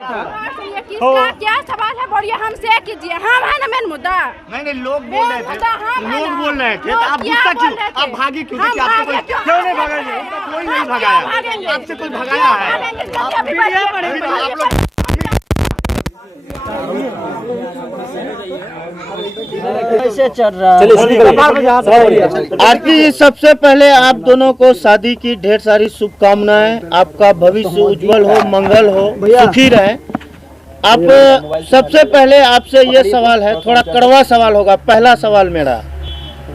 किसका क्या सवाल है बोलिए, हमसे कीजिए। हम है ना मेन मुद्दा। नहीं लोग बोल रहे थे, लोग बोल रहे थे, तो आप गुस्सा क्यों, आप भागे क्यों? क्यों नहीं भगाएंगे? कोई नहीं भगाया, आपसे कोई भगाया है? आप लोग कैसे चल रहा है? आरती जी, सबसे पहले आप दोनों को शादी की ढेर सारी शुभकामनाएं। आपका भविष्य उज्जवल हो, मंगल हो, सुखी रहे। आप सबसे पहले आपसे ये सवाल है, थोड़ा कड़वा सवाल होगा। पहला सवाल मेरा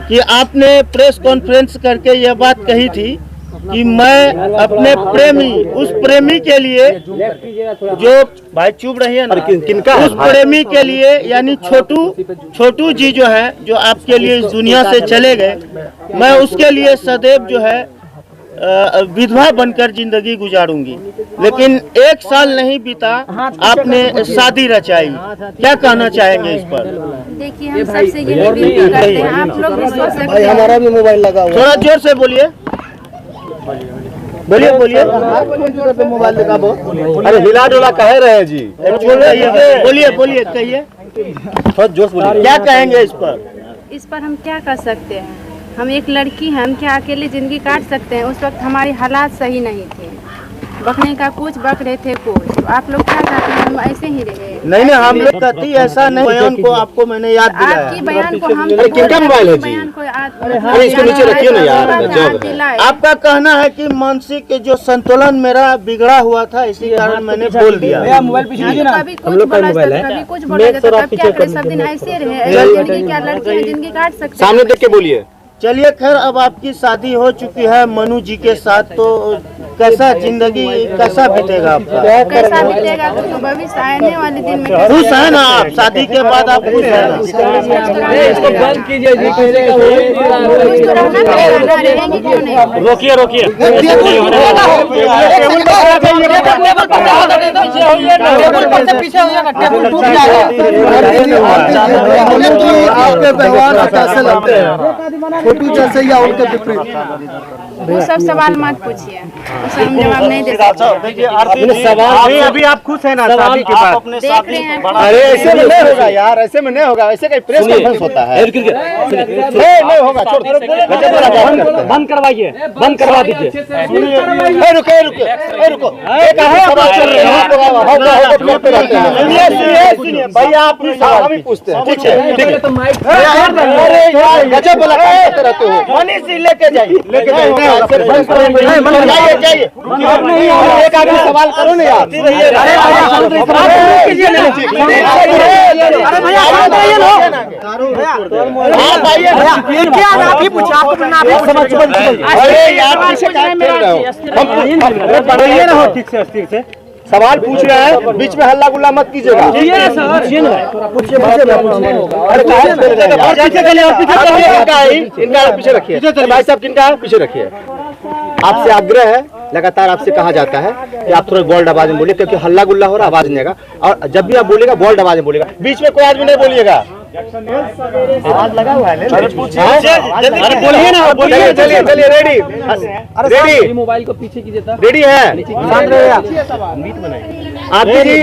कि आपने प्रेस कॉन्फ्रेंस करके ये बात कही थी कि मैं अपने प्रेमी, उस प्रेमी के लिए जो भाई चुप रही है ना, किनका उस प्रेमी के लिए यानी छोटू जी जो है, जो आपके लिए इस दुनिया से चले गए, मैं उसके लिए सदैव जो है विधवा बनकर जिंदगी गुजारूंगी। लेकिन 1 साल नहीं बीता, आपने शादी रचाई। क्या कहना चाहेंगे इस पर? देखिए, हम सबसे ये विनती करते हैं, आप लोग भी सोच सकते हैं। हमारा भी मोबाइल लगा हुआ, थोड़ा जोर से बोलिए, बोलिए मोबाइल लगा। अरे हिला डोला कह रहे हैं जी, बोलिए कहिए, थोड़ा जोश बोलिए। क्या कहेंगे इस पर? इस पर हम क्या कर सकते हैं? हम एक लड़की हैं, हम क्या अकेले जिंदगी काट सकते हैं? उस वक्त हमारे हालात सही नहीं थे, बकने का कुछ बक रहे थे कुछ। आप लोग क्या कहते हैं? हम ऐसे ही रहे। नहीं हम लोग कहती ऐसा नहीं। बयान को आपको मैंने याद दिलाया। आपकी बयान को हम किनका मोबाइल है जी? बयान को अरे इसको नीचे रखिए ना यार। आपका कहना है कि मानसिक जो संतुलन मेरा बिगड़ा हुआ था, इसी कारण मैंने बोल दिया। मोबाइल पीछे कीजिए ना। कभी कुछ बोला, कभी कुछ बोला जाता, तब क्या करें? सब दिन ऐसे रहे। जिंदगी क्या लड़के हैं, जिंदगी काट सकते हैं? सामने देख के बोलिए। चलिए खैर, अब आपकी शादी हो चुकी है मनु जी के साथ, तो कैसा जिंदगी कैसा बीतेगा आपका? कैसा बीतेगा तो भविष्य आने वाले दिन में खुश है ना आप? शादी के बाद आप खुश है ना? इसको बंद कीजिए जी। रोकिए आपके व्यवहार कैसे लगते हैं? छोटू जैसे या उनके विपरीत? वो सब सवाल मत पूछिए, उसे हम जवाब नहीं दे सकते। अभी आप खुश है ना शादी के बाद? देख रहे हैं। अरे ऐसे में नहीं होगा यार, ऐसे में नहीं होगा, ऐसे कहीं प्रेस कॉन्फ्रेंस होता है। नहीं होगा, छोड़ बंद करवाइए, बंद करवा दीजिए। रुको भैया, आप हम ही पूछते हैं। ठीक है गजब बोला रहते हो। मनीष जी लेके जाइए, जाइए। एक आदमी सवाल करो ना यार। ठीक से सवाल पूछ रहे हैं, बीच में हल्ला गुल्ला मत कीजिएगा। पीछे रखिए भाई साहब, किनका है पीछे रखिए। आपसे आग्रह है, लगातार आपसे कहा जाता है कि आप थोड़ा बोल्ड आवाज में बोलिए, क्योंकि हल्ला गुल्ला हो रहा, आवाज नहीं आएगा। और जब भी आप बोलिएगा बोल्ड आवाज में बोलिएगा, बीच में कोई आदमी नहीं बोलिएगा। आवाज लगा हुआ है, बोलिए ना, बोलिए। चलिए रेडी। मोबाइल को पीछे कीजिए। रेडी है आरती जी?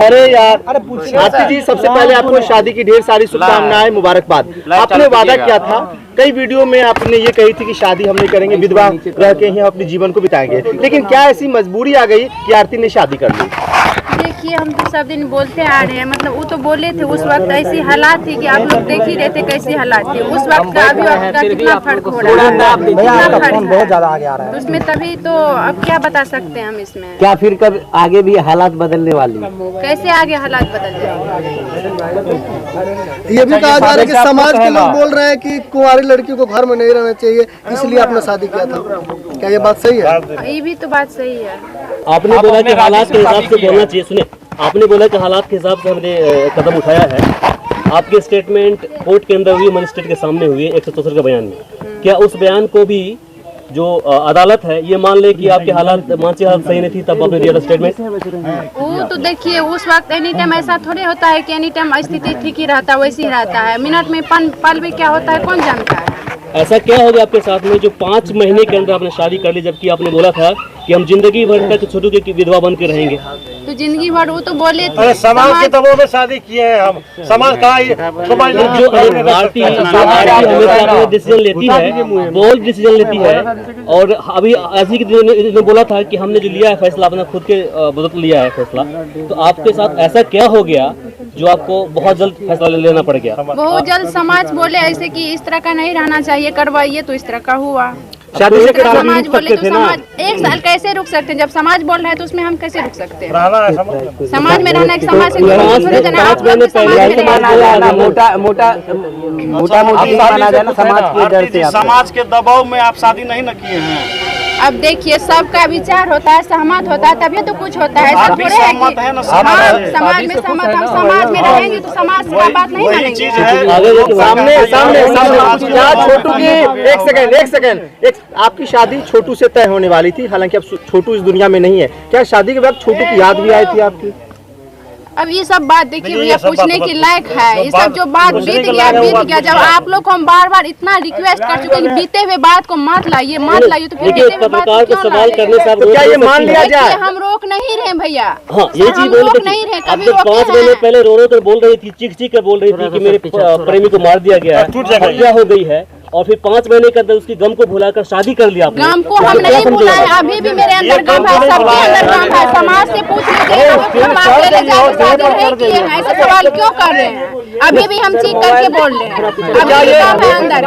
अरे यार आरती जी, सबसे पहले आपको शादी की ढेर सारी शुभकामनाएं, मुबारकबाद। आपने वादा किया था, कई वीडियो में आपने ये कही थी कि शादी हम नहीं करेंगे, विधवा रह के ही अपने जीवन को बिताएंगे। लेकिन क्या ऐसी मजबूरी आ गई कि आरती ने शादी कर ली? देखिए, हम तो सब दिन बोलते आ रहे हैं, मतलब वो तो बोले थे उस वक्त ऐसी हालात थी कि आप लोग देख ही रहे थे कैसी हालात थी उस वक्त का। अभी वक्त का कितना फर्क हो रहा है, कितना फर्क बहुत ज्यादा आगे आ रहा है उसमें। तभी तो अब क्या बता सकते हैं हम इसमें? क्या फिर कब आगे भी हालात बदलने वाली? कैसे आगे हालात बदल जाएंगे? ये भी कहा जा रहा है कि समाज के लोग बोल रहे हैं कि कुंवारी लड़की को घर में नहीं रहना चाहिए, इसलिए आपने शादी किया था। क्या ये बात सही है? ये भी तो बात सही है। आपने बोला कि हालात के हिसाब से बोलना चाहिए। सुने, आपने बोला कि हालात के हिसाब से हमने कदम उठाया है। आपके स्टेटमेंट कोर्ट के अंदर हुई, मजिस्ट्रेट के सामने हुई 174 का बयान में। क्या उस बयान को भी जो अदालत है ये मान ले कि आपके हालात, मानसिक हालत सही नहीं थी, तब आपने दिया था स्टेटमेंट? वो तो देखिए, उस वक्त एनी टाइम ऐसा थोड़ी होता है कि एनी टाइम स्थिति ठीक ही रहता है, वैसे ही रहता है। मिनट में पल भी क्या होता है कौन जानता है। ऐसा क्या हो गया आपके साथ में जो 5 महीने के अंदर आपने शादी कर ली, जबकि आपने बोला था कि हम जिंदगी भर तक छोटू की विधवा बन के रहेंगे? तो जिंदगी भर वो तो बोले थे अरे समाज के दबाव में शादी किए हैं हम। समाज कहाँ जो आरती हमेशा डिसीजन लेती है, बोल्ड डिसीजन लेती है, और अभी आज ही के दिन इन्होंने बोला था कि हमने जो लिया है फैसला अपना खुद के बदौलत लिया है फैसला। तो आपके साथ ऐसा क्या हो गया जो आपको बहुत जल्द फैसला लेना पड़ गया? बहुत जल्द समाज बोले ऐसे कि इस तरह का नहीं रहना चाहिए, करवाइए, तो इस तरह का हुआ। शादी से समाज बोले तो समाज 1 साल कैसे रुक सकते हैं? जब समाज बोल रहा है तो उसमें हम कैसे रुक सकते हैं? समाज में रहना, समाज से समाज के दबाव में आप शादी नहीं न किए हैं। अब देखिए, सबका विचार होता है, सहमत होता है, तभी तो कुछ होता है। ऐसा थोड़े है कि समाज में सहमत, हम समाज में रहेंगे तो समाज का बात नहीं मानेंगे। सामने छोटू की एक सेकंड आपकी शादी छोटू से तय होने वाली थी, हालांकि अब छोटू इस दुनिया में नहीं है। क्या शादी के वक्त छोटू की याद भी आई थी आपकी? अब ये सब बात देखिए भैया, पूछने के लायक है। ये सब जो बात बीत गया। जब आप लोग को हम बार इतना रिक्वेस्ट कर चुके हैं कि बीते हुए बात को मत लाइए, तो फिर बीते हुए बात को क्यों लाइए? तो क्या ये मान लिया जाए? हम रोक नहीं रहे भैया। हाँ, ये चीज रोक नहीं रहे। कभी 5 महीने पहले रो कर बोल रही थी, चीख कर बोल रही थी कि मेरे प्रेमी को मार दिया गया है, हत्या हो गई है, और फिर 5 महीने के अंदर उसकी गम को भुलाकर शादी कर लिया। गम को हम नहीं भुलाए, अभी भी मेरे अंदर गम है, सबके अंदर गम है। समाज से पूछ लीजिए, हम अकेले जाकर शादी नहीं किए हैं, ऐसे सवाल क्यों कर रहे हैं? अभी भी हम चीख करके बोल रहे हैं, अभी भी गम है अंदर।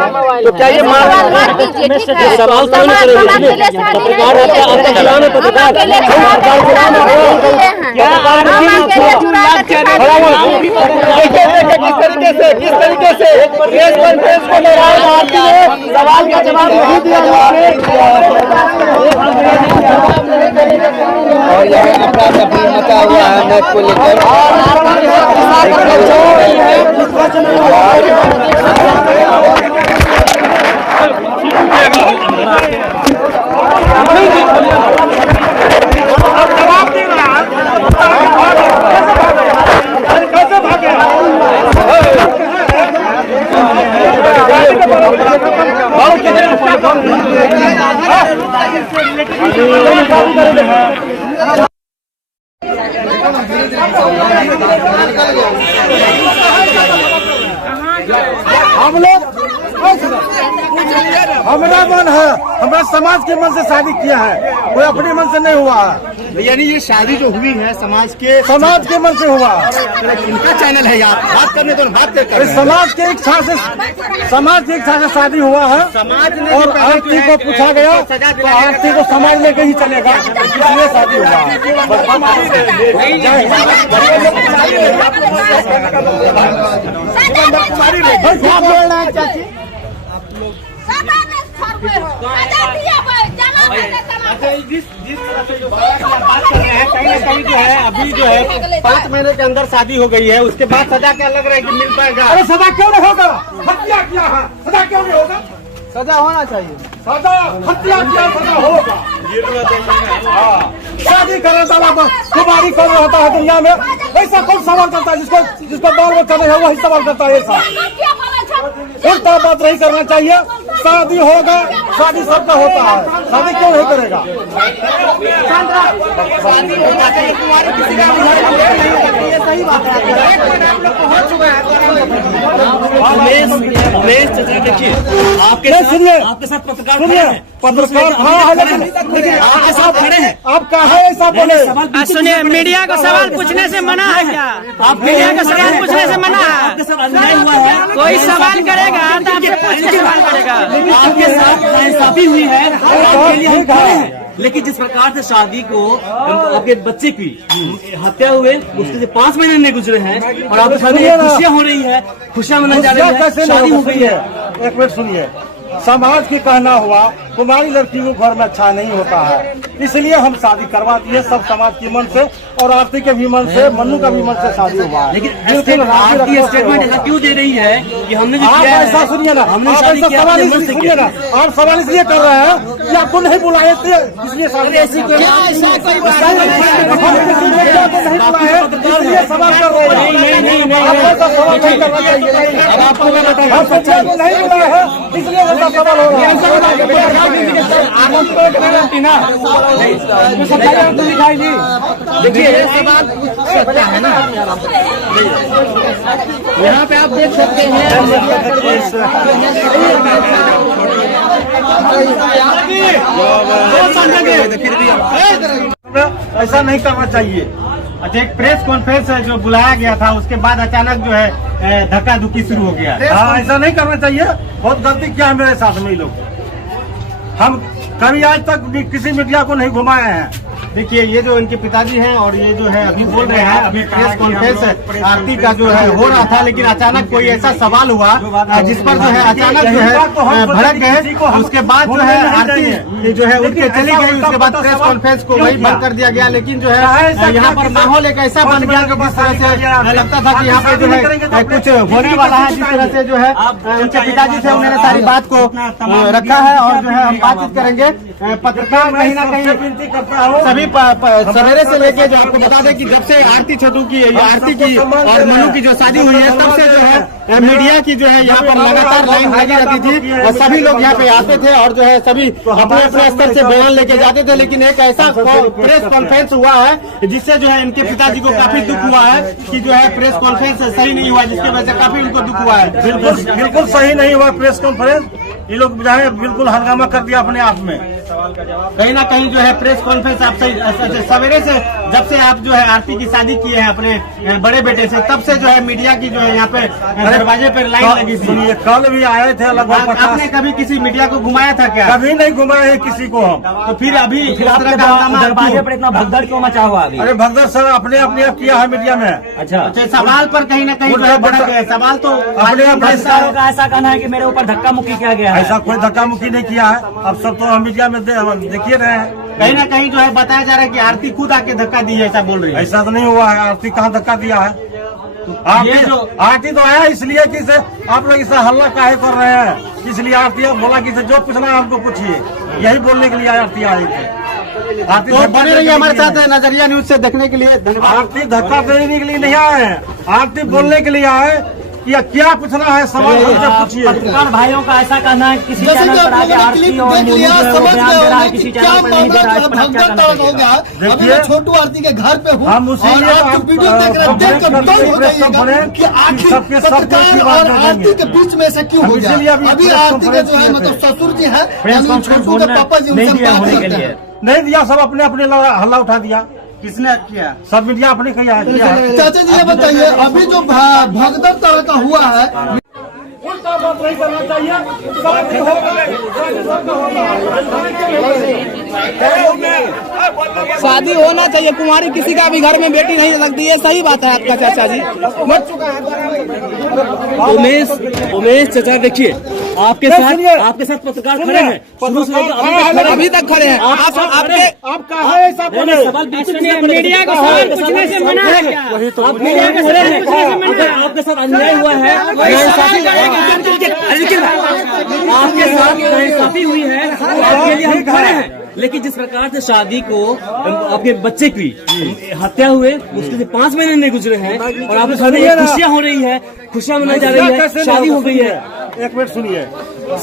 तो क्या ये सवाल मत कीजिए, ठीक है? सवाल समाज हम अकेले शादी नहीं किए हैं, हम अकेले चुरा कर शादी नहीं किए हैं, हम अकेले चुरा कर शादी किस तरीके से सवाल का जवाब नहीं दिया और यहाँ अपना भी मचा हुआ है मैच को लेकर। हम लोग हमारा मन है, हमारे समाज के मन से शादी किया है, कोई अपने मन से नहीं हुआ है। यानी ये शादी जो हुई है समाज के मन से हुआ। इनका चैनल है यार, बात करने दो, बात कर समाज की इच्छा से शादी हुआ है। समाज ने और आरती को पूछा गया तो आरती को समाज लेके ही चलेगा, इसलिए शादी हुआ। जिस तरह से जो बात कर रहे हैं, कहीं ना कहीं जो है अभी जो है 5 महीने के अंदर शादी हो गई है, उसके बाद सजा क्या लग रहा है कि मिल पाएगा? अरे सजा क्यों नहीं होगा? हत्या किया है, सजा क्यों नहीं होगा? सजा होना चाहिए। सजा हत्या किया, सजा होगा। शादी कर रहा था, कुमारी कर रहा है दुनिया में, ऐसा कौन सवाल करता है? जिसको बाल बच्चा नहीं है वही सवाल करता है। ऐसा उल्टा बात नहीं करना चाहिए। शादी होगा, शादी सबका होता है, शादी क्यों नहीं करेगा? आपके साथ पत्रकार हाँ है, लेकिन आपके साथ खड़े हैं। आप कहा ऐसा बोले? सुनिए, मीडिया को सवाल पूछने से मना है क्या? आप मीडिया को सवाल पूछने से मना है? आपके साथ अन्याय हुआ है, कोई सवाल करेगा तो आपसे पूछ के सवाल करेगा। आपके साथ नाइंसाफी हुई है, आपके लिए हम खड़े हैं। लेकिन जिस प्रकार से शादी को आपके बच्चे की हत्या हुए उसके 5 महीने नहीं गुजरे हैं और आपके शादी खुशियाँ हो रही है, खुशियाँ मनाई जा रही है, शादी हो गई है। एक मिनट सुनिए, समाज की कहना हुआ कुमारी लड़की को घर में अच्छा नहीं होता है, इसलिए हम शादी करवा दिए सब समाज के मन से, और आरती के भी मन से, मन्नू का भी मन से शादी हुआ। लेकिन आरती स्टेटमेंट ऐसा क्यों दे रही है कि हमने जो किया है, ऐसा सुनिए ना, हमने शादी किया अपने मन से किया। आप सवाल इसलिए कर रहे हैं कि आपको नहीं बुलाए थे, इसलिए शादी ऐसी नहीं बुलाए, इसलिए सवाल कर रहे हैं। ऐसा सवाल नहीं करना चाहिए। आपको मैं बताऊं, हम सच्चाई को नहीं मिला है, इसलिए ऐसा सवाल हो रहा है। देखिए ये सवाल सच्चा है ना, यहाँ पे आप देख सकते हैं। ऐसा नहीं करना चाहिए। अच्छा, एक प्रेस कॉन्फ्रेंस है जो बुलाया गया था, उसके बाद अचानक जो है धक्का धुक्की शुरू हो गया। हाँ, ऐसा नहीं करना चाहिए। बहुत गलती किया है मेरे साथ में ये लोग। हम कभी आज तक भी किसी मीडिया को नहीं घुमाए हैं। देखिए ये जो इनके पिताजी हैं और ये जो है अभी बोल रहे हैं, अभी प्रेस कॉन्फ्रेंस आरती का जो है हो रहा था, लेकिन अचानक कोई ऐसा सवाल हुआ जिस पर जो है अचानक जो है भड़क गए। उसके बाद जो है आरती जो है उठ के चली गई। उसके बाद प्रेस कॉन्फ्रेंस को वही बंद कर दिया गया। लेकिन जो है यहाँ पर माहौल एक ऐसा बन गया कि जिस तरह से लगता था कि यहाँ पे जो है कुछ होने वाला है। जिस तरह से जो है उनके पिताजी से उन्होंने सारी बात को रखा है और जो है हम बातचीत करेंगे। पत्रकार कहीं ना कहीं सभी सवेरे से लेके जो आपको बता दें कि जब से आरती छोटू की, आरती की और मनु की जो शादी हुई है, तब से जो है मीडिया की जो है यहाँ पर लगातार लाइन लगी रहती थी और सभी लोग यहाँ पे आते थे और जो है सभी अपने अपने स्तर से बयान लेके जाते थे। लेकिन एक ऐसा प्रेस कॉन्फ्रेंस हुआ है जिससे जो है इनके पिताजी को काफी दुख हुआ है कि जो है प्रेस कॉन्फ्रेंस सही नहीं हुआ, जिसकी वजह से काफी उनको दुख हुआ है। बिल्कुल सही नहीं हुआ प्रेस कॉन्फ्रेंस। ये लोग जो है बिल्कुल हंगामा कर दिया अपने आप में। कहीं ना कहीं जो है प्रेस कॉन्फ्रेंस आप सवेरे से जब से आप जो है आरती की शादी की है अपने बड़े बेटे से, तब से जो है मीडिया की जो है यहाँ पे दरवाजे पर लाइन लगी थी। कल भी आए थे लगभग। आपने कभी किसी मीडिया को घुमाया था क्या? कभी नहीं घुमाए है किसी को हम। तो फिर अभी इस तरह का दरवाजे पर इतना भगदड़ क्यों मचा हुआ अभी? अरे भगदड़ सर अपने अपने किया है मीडिया में। अच्छा, सवाल पर कहीं ना कहीं जो है बढ़ गए। सवाल तो अपने अपने का ऐसा कहना है कि मेरे ऊपर धक्का मुक्की किया गया है। ऐसा कोई धक्का मुक्की नहीं किया है। अब सब तो हम मीडिया में देखिए रहे हैं। कहीं ना कहीं जो है बताया जा रहा है कि आरती खुद आके धक्का दी है, ऐसा बोल रही है। ऐसा तो नहीं हुआ है। आरती कहाँ धक्का दिया है? आरती तो आया इसलिए कि से आप लोग इसे हल्ला काहे कर रहे हैं, इसलिए आरती बोला कि जो पूछना है हमको पूछिए, यही बोलने के लिए आरती आई थी। आरती तो बने रहिए हमारे साथ नजरिया न्यूज से देखने के लिए धन्यवाद। आरती धक्का देने के लिए नहीं आए हैं, आरती बोलने के लिए आए कि क्या पूछना है सवाल हमसे पूछिए। पत्रकार भाइयों का ऐसा कहना है किसी चैनल पर आके आरती और मोनू जो है वो बयान दे रहा है, किसी चैनल पर नहीं दे रहा है। इस पर आप क्या कहना चाहिए? देखिए छोटू आरती के घर पे हूँ, हम उसी वीडियो देख रहे हैं, देख कर दंग हो जाइएगा कि आखिर पत्रकार और आरती के बीच में ऐसा क्यों हो गया। अभी आरती के जो है मतलब ससुर जी है, छोटू के पापा जी उनसे बात करते हैं। नहीं दिया, सब अपने अपने हल्ला उठा दिया। किसने किया? सब मीडिया अपने किया है। चाचा जी ये बताइए, अभी जो भगदड़ तरह का हुआ है, उल्टा बात नहीं करना चाहिए। शादी होना चाहिए, कुंवारी किसी का भी घर में बेटी नहीं लगती है। सही बात है आपका चाचा जी। उमेश चाचा देखिए आपके साथ पत्रकार खड़े हैं, शुरू से लेकर अभी तक खड़े हैं। आपका है ऐसा सवाल मीडिया को सवाल पूछने से मना है क्या? आप मीडिया के खड़े हैं, अगर आपके साथ अन्याय हुआ है, आपके साथ नाइंसाफी हुई है, आपके लिए हम खड़े हैं। लेकिन जिस प्रकार से शादी को आपके बच्चे की हत्या हुए उसके 5 महीने नहीं गुजरे हैं और आपके साथ खुशियां हो रही है, खुशियां मनाई जा रही है, शादी हो गई है। एक मिनट सुनिए,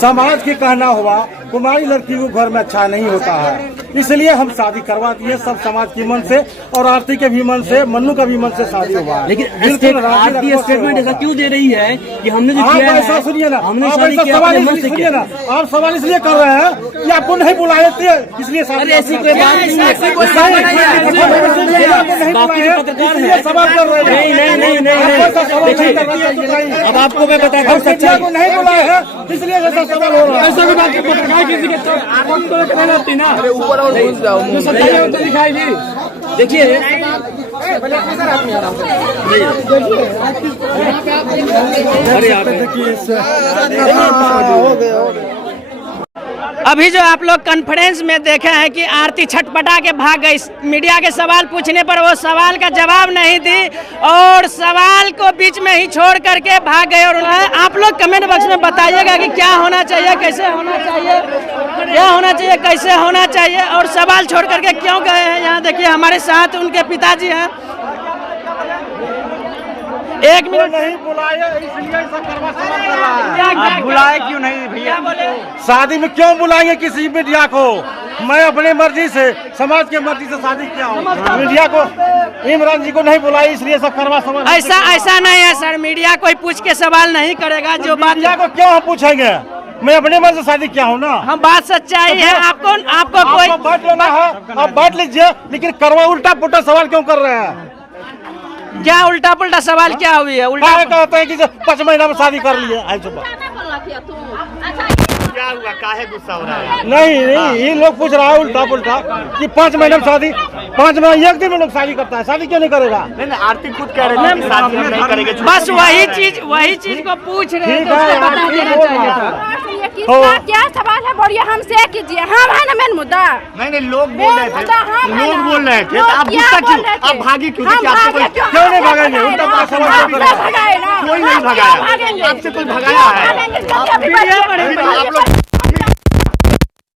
समाज के कहना हुआ कुमारी लड़की को घर में अच्छा नहीं होता है, इसलिए हम शादी करवा दिए सब समाज के मन से और आरती के भी मन से, मन्नू का भी मन से शादी हुआ है। लेकिन आरती स्टेटमेंट ऐसा क्यों दे रही है कि हमने जो किया है, सुनिए ना, हमने शादी किया अपने मन से किया। आप सवाल इसलिए कर रहे हैं कि आपको नहीं बुलाए थे, इसलिए ऐसी कोई बात नहीं है, पत्रकार है, सवाल कर रहे हैं। नहीं। देखिए अब आपको मैं बताता हूँ, सच्चाई को नहीं बुलाए हैं इसलिए ऐसा सवाल हो रहा है। ऐसा भी बात पत्रकार किसी के दिखाई दी। देखिए अभी जो आप लोग कॉन्फ्रेंस में देखे हैं कि आरती छटपटा के भाग गई, मीडिया के सवाल पूछने पर वो सवाल का जवाब नहीं दी और सवाल को बीच में ही छोड़ करके भाग गए। और आप लोग कमेंट बॉक्स में बताइएगा कि क्या होना चाहिए, कैसे होना चाहिए, क्या होना चाहिए, कैसे होना चाहिए और सवाल छोड़ करके क्यों गए हैं। यहाँ देखिए हमारे साथ उनके पिताजी हैं। एक मिनट नहीं बुलाया इसलिए ऐसा करवा सवाल कर रहा है। आप बुलाए क्यों नहीं भैया? शादी में क्यों बुलाएंगे किसी मीडिया को? मैं अपने मर्जी से, समाज के मर्जी से शादी किया हूँ। मीडिया को, इमरान जी को नहीं बुलाई इसलिए सब करवा सवाल। ऐसा नहीं है सर, मीडिया कोई पूछ के सवाल नहीं करेगा। जो बात मीडिया को क्यों हम पूछेंगे? मैं अपने मन से शादी किया हूँ ना। हम बात सच्चाई है। आपको कोई बांट लेना है, आप बांट लीजिए, लेकिन करवा उल्टा पुल्टा सवाल क्यों कर रहे हैं? क्या उल्टा पुल्टा सवाल क्या हुई है? उल्टा कहते हैं कि 5 महीना में शादी कर लिए। क्या हुआ, काहे गुस्सा हो रहा है? नहीं, ये लोग पूछ रहा है उल्टा पुल्टा कि 5 महीने में शादी, 5 महीने 1 दिन में लोग शादी करता है, शादी क्यों नहीं करेगा? नहीं, आरती खुद कह रहे थे कि शादी हम नहीं करेंगे। बस वही चीज को पूछ रहे हैं, तो उसको बता देना चाहिए। किसका क्या सवाल है? बोलिए, हमसे कीजिए। हम है ना मेन मुद्दा। नहीं, लोग बोल रहे थे, तो आप गुस्सा क्यों, आप भागी क्यों? क्यों नहीं भागेंगे? उल्टा पुल्टा सवाल क्यों कर रहे हैं? कोई नहीं भगाया, आपसे कोई भगाया है? मीडिया पर